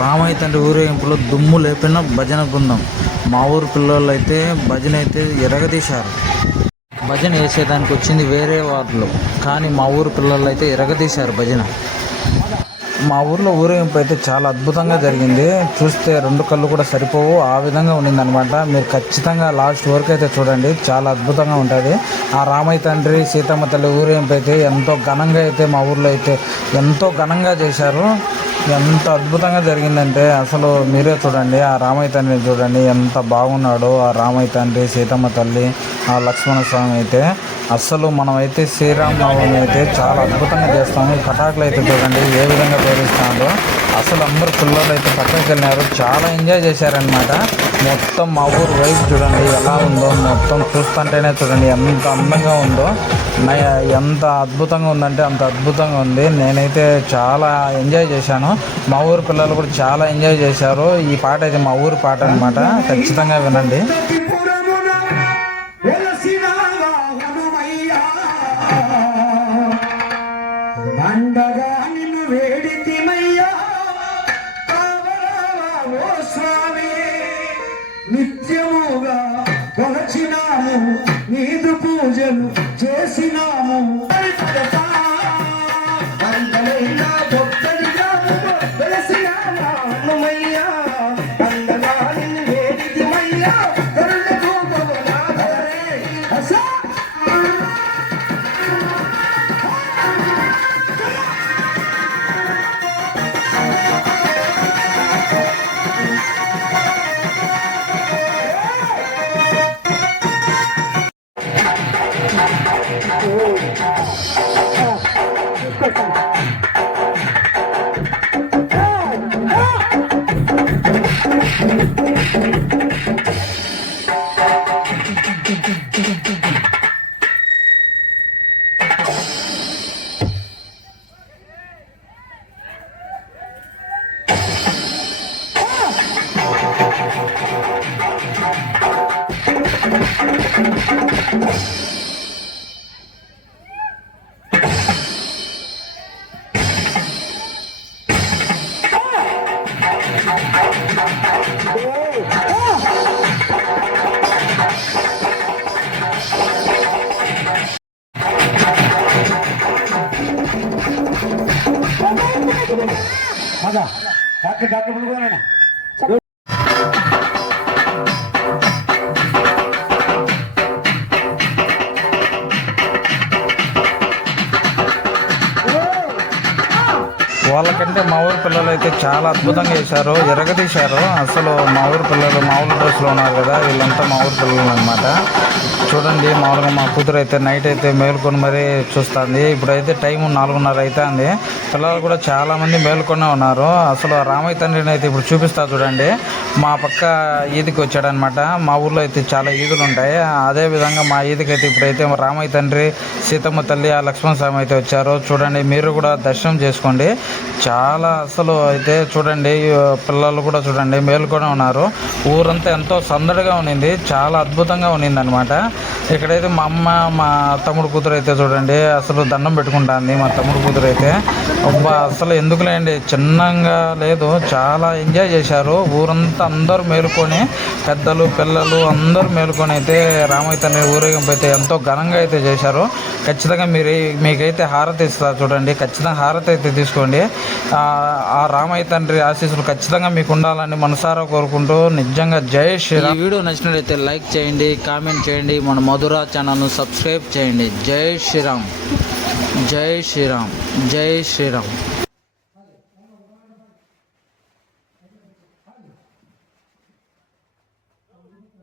రామయ్య తండ్రి ఊరేగింపులో దుమ్ము లేపిన భజన బృందం. మా ఊరు పిల్లలు అయితే భజన అయితే ఎరగదీశారు. భజన వేసేదానికి వచ్చింది వేరే వాళ్ళు, కానీ మా ఊరు పిల్లలు అయితే ఎరగదీశారు భజన. మా ఊర్లో ఊరేగింపు అయితే చాలా అద్భుతంగా జరిగింది. చూస్తే రెండు కళ్ళు కూడా సరిపోవు, ఆ విధంగా ఉండిందనమాట. మీరు ఖచ్చితంగా లాస్ట్ వరకు అయితే చూడండి, చాలా అద్భుతంగా ఉంటుంది. ఆ రామయ్య తండ్రి సీతమ్మ తల్లి ఊరేగింపు అయితే ఎంతో ఘనంగా అయితే మా ఊర్లో అయితే ఎంతో ఘనంగా చేశారు. ఎంత అద్భుతంగా జరిగిందంటే అసలు మీరే చూడండి, ఆ రామయ్య తండ్రిని చూడండి ఎంత బాగున్నాడో. ఆ రామయ్య తండ్రి, సీతమ్మ తల్లి, ఆ లక్ష్మణ స్వామి అయితే అస్సలు మనమైతే శ్రీరామనవమి అయితే చాలా అద్భుతంగా చేస్తాము. పటాకులు అయితే చూడండి ఏ విధంగా పేరుస్తాడో. అసలు అందరు పిల్లలు అయితే పక్కకి వెళ్ళినారు, చాలా ఎంజాయ్ చేశారనమాట. మొత్తం మా ఊరు వైపు చూడండి ఎలా ఉందో, మొత్తం చూస్తుంటేనే చూడండి ఎంత అందంగా ఉందో, ఎంత అద్భుతంగా ఉందంటే అంత అద్భుతంగా ఉంది. నేనైతే చాలా ఎంజాయ్ చేశాను, మా ఊరు పిల్లలు కూడా చాలా ఎంజాయ్ చేశారు. ఈ పాట అయితే మా ఊరు పాట అనమాట, ఖచ్చితంగా వినండి. నిత్యముగా కొలచినాము, నీదు పూజలు చేసినాము. వాళ్ళకంటే మా ఊరు పిల్లలు అయితే చాలా అద్భుతంగా చేశారు, ఎరగదీశారు. అసలు మా ఊరు పిల్లలు మామూలు డ్రెస్లో ఉన్నారు కదా, వీళ్ళంతా మా ఊరు పిల్లలు అనమాట. చూడండి, మామూలుగా మా కూతురు అయితే నైట్ అయితే మేలుకొని మరీ చూస్తుంది. ఇప్పుడైతే టైం 4:30 అవుతుంది. పిల్లలు కూడా చాలామంది మేలుకొనే ఉన్నారు. అసలు రామయ్య తండ్రిని అయితే ఇప్పుడు చూపిస్తా చూడండి. మా పక్క ఈదికి వచ్చాడనమాట. మా ఊర్లో అయితే చాలా ఈదులు ఉంటాయి, అదేవిధంగా మా ఈదికి అయితే ఇప్పుడైతే రామయ్య తండ్రి, సీతమ్మ తల్లి, ఆ లక్ష్మణ స్వామి అయితే వచ్చారు. చూడండి, మీరు కూడా దర్శనం చేసుకోండి. చాలా అసలు అయితే చూడండి, పిల్లలు కూడా చూడండి మేలుకొని ఉన్నారు. ఊరంతా ఎంతో సందడిగా ఉన్నింది, చాలా అద్భుతంగా ఉన్నింది అనమాట. ఇక్కడైతే మా అమ్మ, మా తమ్ముడు కూతురు అయితే చూడండి అసలు దండం పెట్టుకుంటుంది. మా తమ్ముడు కూతురు అయితే అసలు ఎందుకులేండి, చిన్నగా లేదు, చాలా ఎంజాయ్ చేశారు. ఊరంతా అందరూ మేలుకొని, పెద్దలు పిల్లలు అందరూ మేలుకొని అయితే రామయ్య తండ్రి ఊరేగింపు అయితే ఎంతో ఘనంగా అయితే చేశారు. ఖచ్చితంగా మీకైతే హారతి ఇస్తారు చూడండి, ఖచ్చితంగా హారతి అయితే తీసుకోండి. ఆ రామయ్య తండ్రి ఆశీస్సులు ఖచ్చితంగా మీకు ఉండాలని మనసారా కోరుకుంటూ నిజంగా జై శ్రీరామ్. ఈ వీడియో నచ్చినట్లయితే లైక్ చేయండి, కామెంట్ చేయండి, మన మధుర ఛానల్ను సబ్స్క్రైబ్ చేయండి. జై శ్రీరామ్, జై శ్రీరామ్, జై శ్రీరామ్.